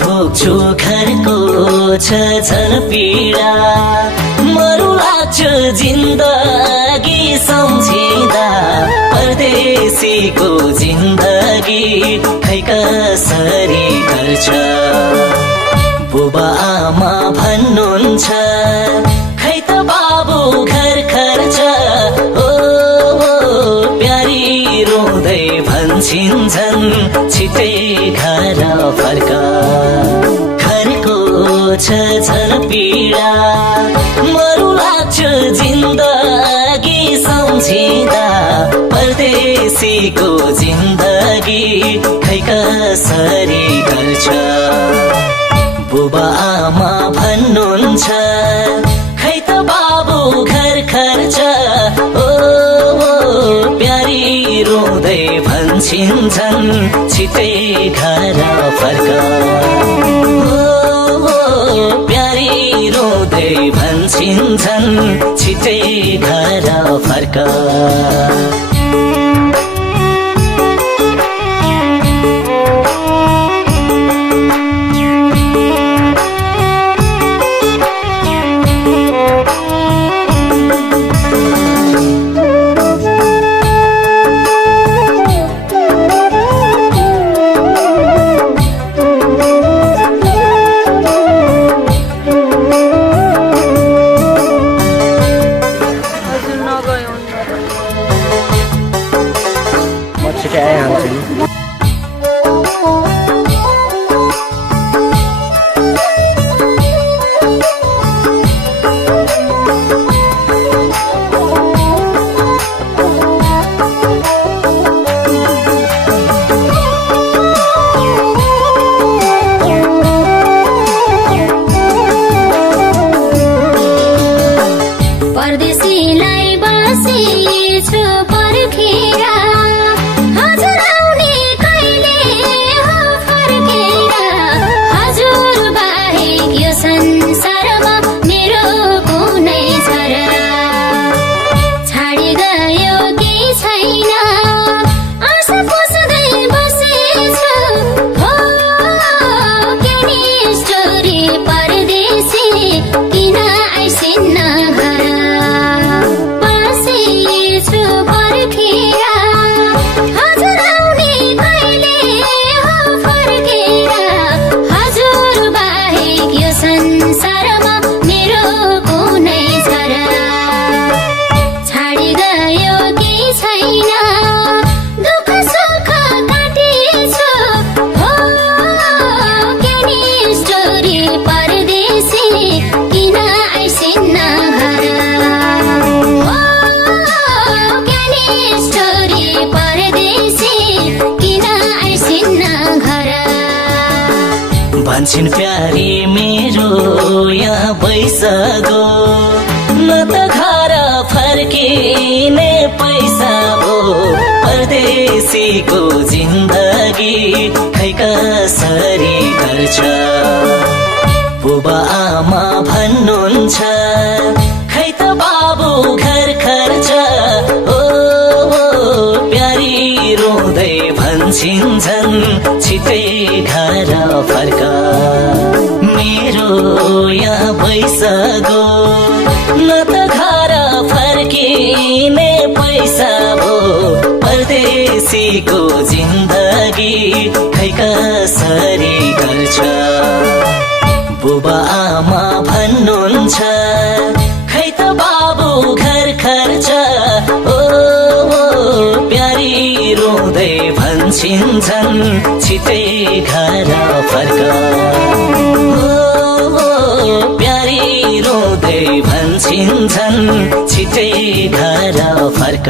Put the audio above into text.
भोग्छु घरको छ झन पीडा मरु लाग्छ जिन्दगी सम्झिँदा परदेशीको जिन्दगी खै कसरी गर्छ बुबा आमा भन्नुहुन्छ खै त बाबु घर खर्च ओ प्यारी रोँदै भन्छिन्छन् छिटै घर फर्क घरको छ झन पीडा मरु लाग्छ जिन्दगी सम्झिँदा परदेशीको जिन्दगी खै कसरी गर्छ बुबा आमा भन्नुहुन्छ खै त बाबु घर खर्च ओ प्यारी रोँदै भन्छिन्छन् छिटै घर फर्क ओ प्यारी रोँदै भन्छिन्छन् छिटै घर फर्क भन्छन् प्यारी मेरो यहाँ बैसगो न त घर फर्किने पैसा भो परदेशीको जिन्दगी खै कसरी गर्छ बुबा आमा भन्नुहुन्छ खै त बाबु घर खर्च प्यारी रोँदै भन्छन् छिटै घर फर्क मेरो यहाँ बैसगो न त घर फर्किने पैसा भो परदेशीको जिन्दगी खै कसरी गर्छ बुबा आमा भन्नुहुन्छ खै त बाबु घर खर्च प्यारी रोँदै भन्छन् छिटै घर फर्क प्यारी रोँदै भन्छन् छिटै घर फर्क